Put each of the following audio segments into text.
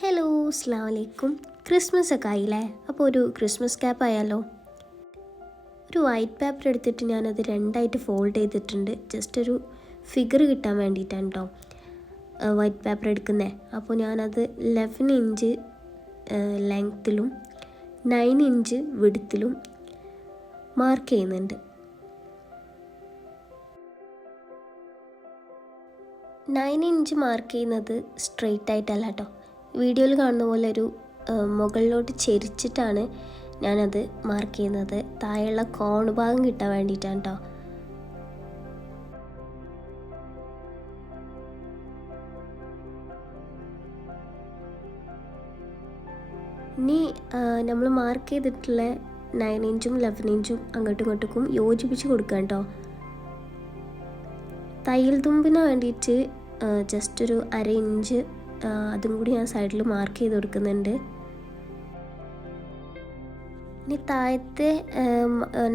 Hello, അസ്സലാമു അലൈക്കും. Christmas ഒക്കെ ആയില്ലേ? അപ്പോൾ ഒരു ക്രിസ്മസ് ക്യാപ്പ് ആയാലോ? ഒരു വൈറ്റ് പേപ്പർ എടുത്തിട്ട് ഞാനത് രണ്ടായിട്ട് ഫോൾഡ് ചെയ്തിട്ടുണ്ട്. ജസ്റ്റ് ഒരു ഫിഗർ കിട്ടാൻ വേണ്ടിയിട്ടാണ് കേട്ടോ വൈറ്റ് പേപ്പർ എടുക്കുന്നത്. അപ്പോൾ ഞാനത് 11 ഇഞ്ച് ലെങ്ത്തിലും 9 ഇഞ്ച് വിഡ്ത്തിലും മാർക്ക് ചെയ്യുന്നുണ്ട്. 9 ഇഞ്ച് മാർക്ക് ചെയ്യുന്നത് സ്ട്രെയിറ്റ് ആയിട്ടല്ല കേട്ടോ. വീഡിയോയിൽ കാണുന്ന പോലെ ഒരു മുകളിലോട്ട് ചെരിച്ചിട്ടാണ് ഞാനത് മാർക്ക് ചെയ്യുന്നത്. താഴെയുള്ള കോൺ ഭാഗം കിട്ടാൻ വേണ്ടിയിട്ടാണ് കേട്ടോ. ഇനി നമ്മൾ മാർക്ക് ചെയ്തിട്ടുള്ള 9 ഇഞ്ചും 11 ഇഞ്ചും അങ്ങോട്ടും ഇങ്ങോട്ടേക്കും യോജിപ്പിച്ച് കൊടുക്കാം കേട്ടോ. തയ്യൽ തുമ്പിന് വേണ്ടിയിട്ട് ജസ്റ്റ് ഒരു 1/2 ഇഞ്ച് അതും കൂടി ഞാൻ സൈഡിൽ മാർക്ക് ചെയ്ത് കൊടുക്കുന്നുണ്ട്. ഇനി താഴത്തെ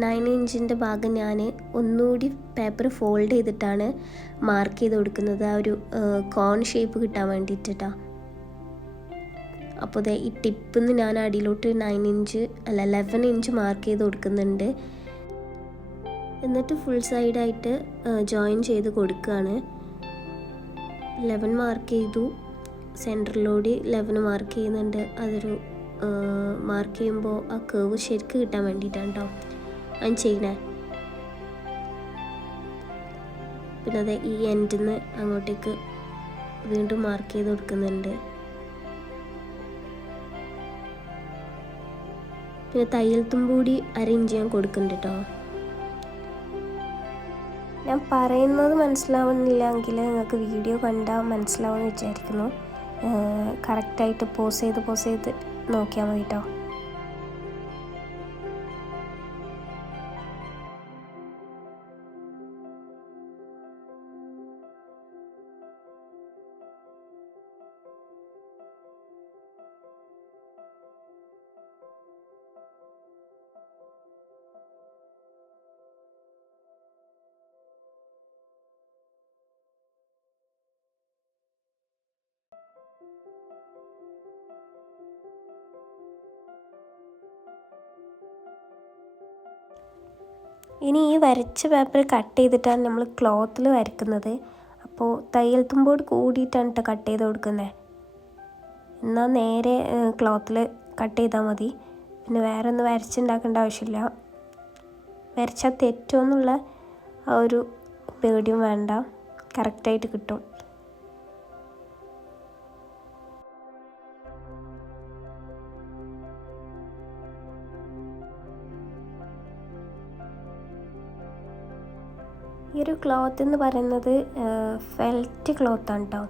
9 ഇഞ്ചിൻ്റെ ഭാഗം ഞാൻ ഒന്നുകൂടി പേപ്പർ ഫോൾഡ് ചെയ്തിട്ടാണ് മാർക്ക് ചെയ്ത് കൊടുക്കുന്നത്, ആ ഒരു കോൺ ഷേപ്പ് കിട്ടാൻ വേണ്ടിയിട്ടാ. അപ്പോൾ ഈ ടിപ്പിൽ നിന്ന് ഞാൻ അടിയിലോട്ട് 11 ഇഞ്ച് മാർക്ക് ചെയ്ത് കൊടുക്കുന്നുണ്ട്. എന്നിട്ട് ഫുൾ സൈഡായിട്ട് ജോയിൻ ചെയ്ത് കൊടുക്കുകയാണ്. 11 മാർക്ക് ചെയ്തു, സെൻറ്ററിലോടി 11 മാർക്ക് ചെയ്യുന്നുണ്ട്. അതൊരു മാർക്ക് ചെയ്യുമ്പോൾ ആ കേവ് ശരിക്ക് കിട്ടാൻ വേണ്ടിയിട്ടാണ് കേട്ടോ ഞാൻ ചെയ്യണേ. പിന്നെ അത് ഈ എൻഡിൽ നിന്ന് അങ്ങോട്ടേക്ക് വീണ്ടും മാർക്ക് ചെയ്ത് കൊടുക്കുന്നുണ്ട്. പിന്നെ തയ്യൽ തുമ്പൂടി 1/2 ഇഞ്ച് ഞാൻ കൊടുക്കുന്നുണ്ട് കേട്ടോ. ഞാൻ പറയുന്നത് മനസ്സിലാവുന്നില്ലെങ്കിൽ നിങ്ങൾക്ക് വീഡിയോ കണ്ടാൽ മനസ്സിലാവുമെന്ന് വിചാരിക്കുന്നു. കറക്റ്റായിട്ട് പോസ് ചെയ്ത് നോക്കിയാൽ മതി കേട്ടോ. ഇനി ഈ വരച്ച പേപ്പർ കട്ട് ചെയ്തിട്ടാണ് നമ്മൾ ക്ലോത്തിൽ വരയ്ക്കുന്നത്. അപ്പോൾ തയ്യൽ തുമ്പോട് കൂടിയിട്ടാണ് കേട്ടോ കട്ട് ചെയ്ത് കൊടുക്കുന്നത്. എന്നാൽ നേരെ ക്ലോത്തിൽ കട്ട് ചെയ്താൽ മതി. പിന്നെ വേറെ ഒന്ന് വരച്ചുണ്ടാക്കേണ്ട ആവശ്യമില്ല. വരച്ചാൽ തെറ്റുമെന്നുള്ള ആ ഒരു പേടിയും വേണ്ട, കറക്റ്റായിട്ട് കിട്ടും. ഈ ഒരു ക്ലോത്ത് എന്ന് പറയുന്നത് ഫെൽറ്റ് ക്ലോത്താണ് കേട്ടോ.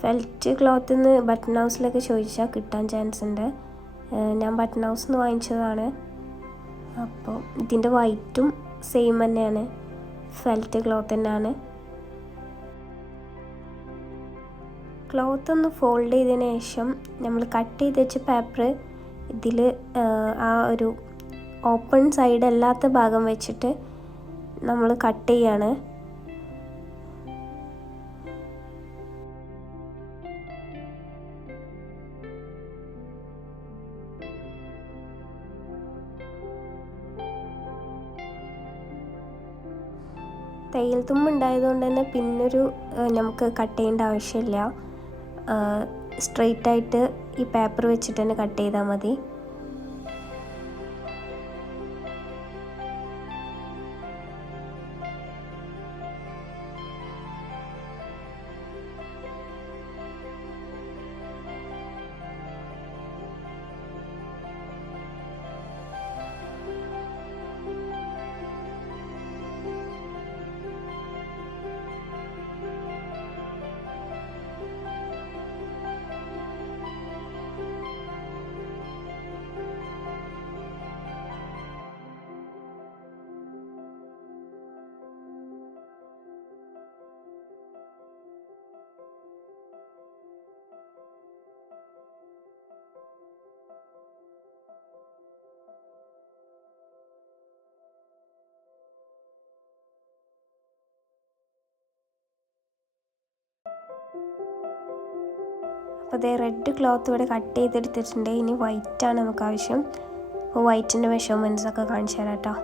ഫെൽറ്റ് ക്ലോത്തിൽ നിന്ന് ബട്ടൺ ഹൗസിലൊക്കെ ചോദിച്ചാൽ കിട്ടാൻ ചാൻസ് ഉണ്ട്. ഞാൻ ബട്ടൺ ഹൗസിൽ നിന്ന് വാങ്ങിച്ചതാണ്. അപ്പോൾ ഇതിൻ്റെ വൈറ്റും സെയിം തന്നെയാണ്, ഫെൽറ്റ് ക്ലോത്ത് തന്നെയാണ്. ക്ലോത്ത് ഒന്ന് ഫോൾഡ് ചെയ്തതിന് ശേഷം നമ്മൾ കട്ട് ചെയ്ത് വെച്ച പേപ്പർ ഇതിൽ ആ ഒരു ഓപ്പൺ സൈഡ് അല്ലാത്ത ഭാഗം വെച്ചിട്ട് നമ്മൾ കട്ട് ചെയ്യാണ്. തയ്യൽ തുമ്പുണ്ടായതുകൊണ്ട് തന്നെ പിന്നൊരു നമുക്ക് കട്ട് ചെയ്യേണ്ട ആവശ്യമില്ല. സ്ട്രെയിറ്റായിട്ട് ഈ പേപ്പർ വെച്ചിട്ട് തന്നെ കട്ട് ചെയ്താൽ മതി. അപ്പോൾ അതേ റെഡ് ക്ലോത്ത് ഇവിടെ കട്ട് ചെയ്തെടുത്തിട്ടുണ്ട്. ഇനി വൈറ്റാണ് നമുക്ക് ആവശ്യം. അപ്പോൾ വൈറ്റിൻ്റെ മെഷർമെൻറ്റ്സൊക്കെ കാണിച്ചു തരാം കേട്ടോ.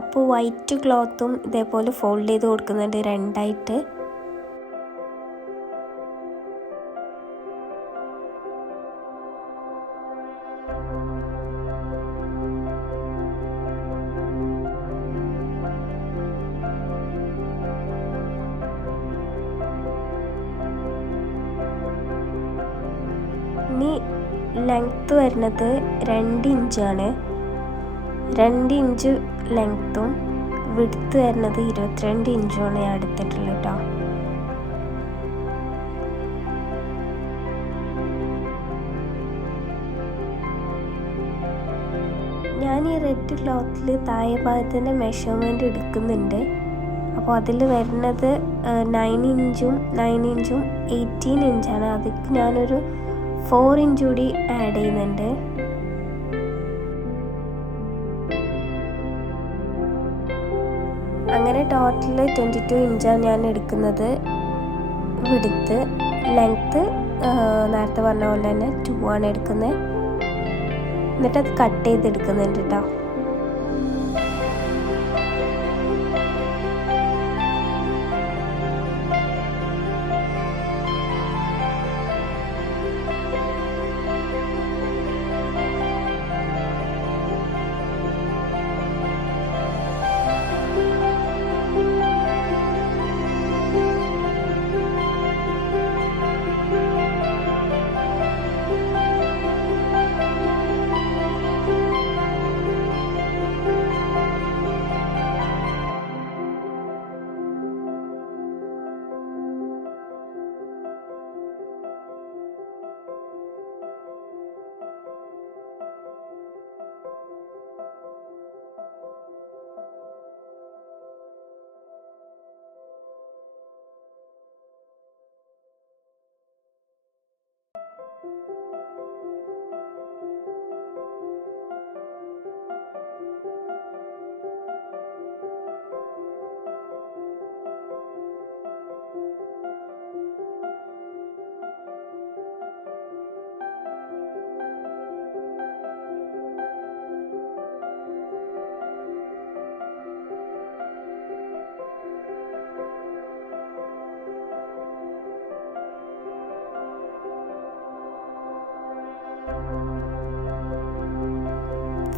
അപ്പോൾ വൈറ്റ് ക്ലോത്തും ഇതേപോലെ ഫോൾഡ് ചെയ്ത് കൊടുക്കുന്നുണ്ട് രണ്ടായിട്ട്. ഇനി ലെങ്ത്ത് വരുന്നത് 2 ഇഞ്ചാണ്. 2 ഇഞ്ച് ലെങ്ത്തും വിഡ്ത്ത് വരുന്നത് 22 ഇഞ്ചുമാണ് ഞാൻ എടുത്തിട്ടുള്ളത് കേട്ടോ. ഞാൻ ഈ റെഡ് ക്ലോത്തിൽ താഴെ ഭാഗത്തിൻ്റെ മെഷർമെൻറ്റ് എടുക്കുന്നുണ്ട്. അപ്പോൾ അതിൽ വരുന്നത് 9 ഇഞ്ചും 18 ഇഞ്ചാണ്. അതിക്ക് ഞാനൊരു 4 ഇഞ്ച് കൂടി ആഡ് ചെയ്യുന്നുണ്ട്. അങ്ങനെ ടോട്ടൽ 22 ഇഞ്ചാണ് ഞാൻ എടുക്കുന്നത് വിഡ്ത്ത്. ലെങ്ത്ത് നേരത്തെ പറഞ്ഞ പോലെ തന്നെ 2 ആണ് എടുക്കുന്നത്. എന്നിട്ട് അത് കട്ട് ചെയ്തെടുക്കുന്നുണ്ട് കേട്ടോ.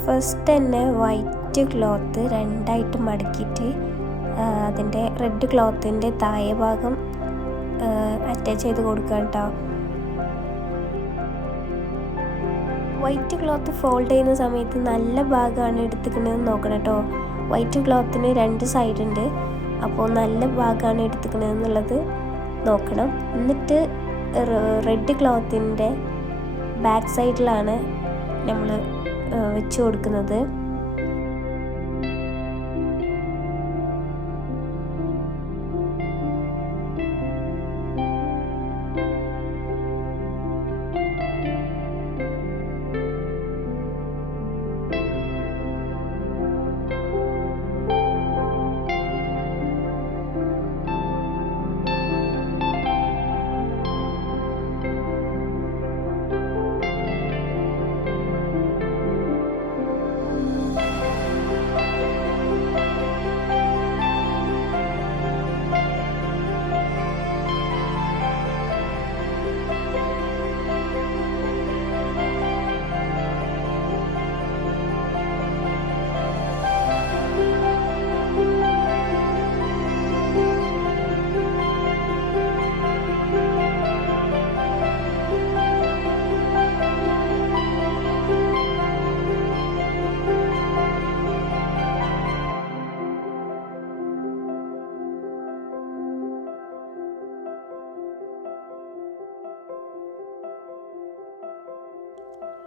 ഫസ്റ്റ് തന്നെ വൈറ്റ് ക്ലോത്ത് രണ്ടായിട്ട് മടക്കിയിട്ട് അതിൻ്റെ റെഡ് ക്ലോത്തിൻ്റെ താഴെ ഭാഗം അറ്റാച്ച് ചെയ്ത് കൊടുക്കുക കേട്ടോ. വൈറ്റ് ക്ലോത്ത് ഫോൾഡ് ചെയ്യുന്ന സമയത്ത് നല്ല ഭാഗമാണ് എടുത്തിക്കണതെന്ന് നോക്കണം കേട്ടോ. വൈറ്റ് ക്ലോത്തിന് 2 സൈഡ് ഉണ്ട്. അപ്പോൾ നല്ല ഭാഗമാണ് എടുത്തിക്കണതെന്നുള്ളത് നോക്കണം. എന്നിട്ട് റെഡ് ക്ലോത്തിൻ്റെ ബാക്ക് സൈഡിലാണ് നമ്മൾ വെച്ച് കൊടുക്കുന്നത്.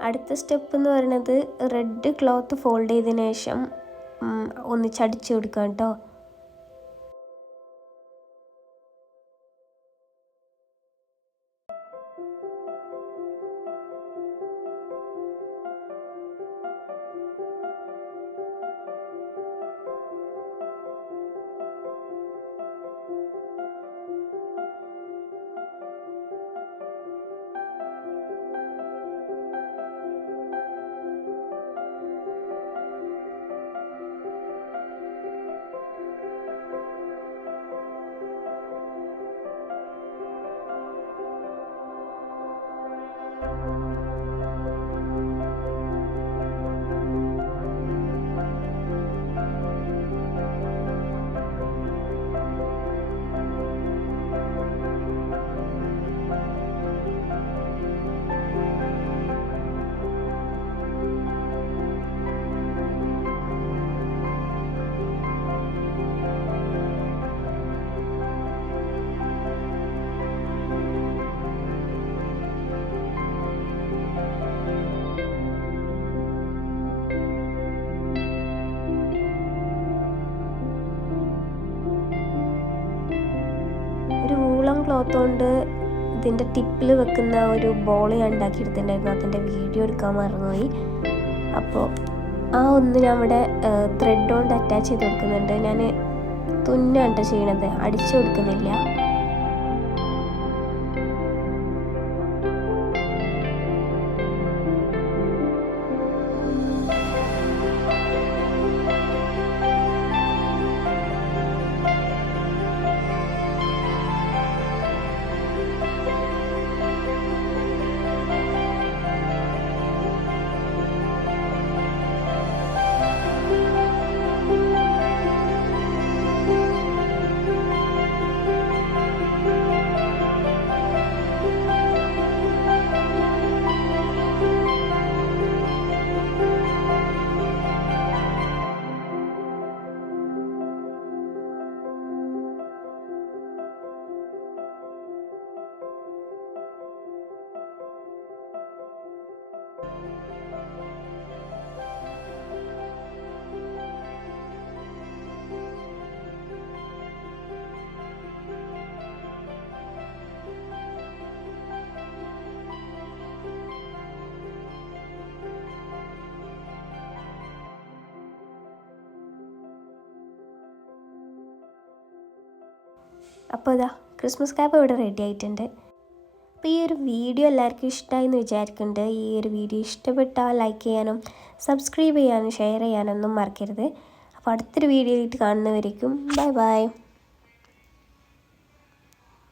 അടുത്ത സ്റ്റെപ്പ് എന്ന് പറയുന്നത് റെഡ് ക്ലോത്ത് ഫോൾഡ് ചെയ്തതിന് ശേഷം ഒന്നിച്ചടിച്ചു കൊടുക്കാം കേട്ടോ. ആവാത്തതുകൊണ്ട് ഇതിൻ്റെ ടിപ്പിൽ വെക്കുന്ന ഒരു ബോൾ ഞാൻ ഉണ്ടാക്കിയെടുത്തിട്ടുണ്ടായിരുന്നു. അതിൻ്റെ വീഡിയോ എടുക്കാൻ മറന്നുപോയി. അപ്പോൾ ആ ഒന്ന് ഞാൻ ഇവിടെ ത്രെഡ് കൊണ്ട് അറ്റാച്ച് ചെയ്ത് കൊടുക്കുന്നുണ്ട്. ഞാൻ തുന്നാണ് കേട്ടോ ചെയ്യണത്, അടിച്ചു കൊടുക്കുന്നില്ല. അപ്പോൾ ഇതാ ക്രിസ്മസ് ക്യാപ്പ് ഇവിടെ റെഡി ആയിട്ടുണ്ട്. അപ്പോൾ ഈ ഒരു വീഡിയോ എല്ലാവർക്കും ഇഷ്ടമായി എന്ന് വിചാരിക്കുന്നുണ്ട്. ഈ ഒരു വീഡിയോ ഇഷ്ടപ്പെട്ടാൽ ലൈക്ക് ചെയ്യാനും സബ്സ്ക്രൈബ് ചെയ്യാനും ഷെയർ ചെയ്യാനൊന്നും മറക്കരുത്. അപ്പോൾ അടുത്തൊരു വീഡിയോയിലിട്ട് കാണുന്നവരേക്കും ബൈ ബൈ.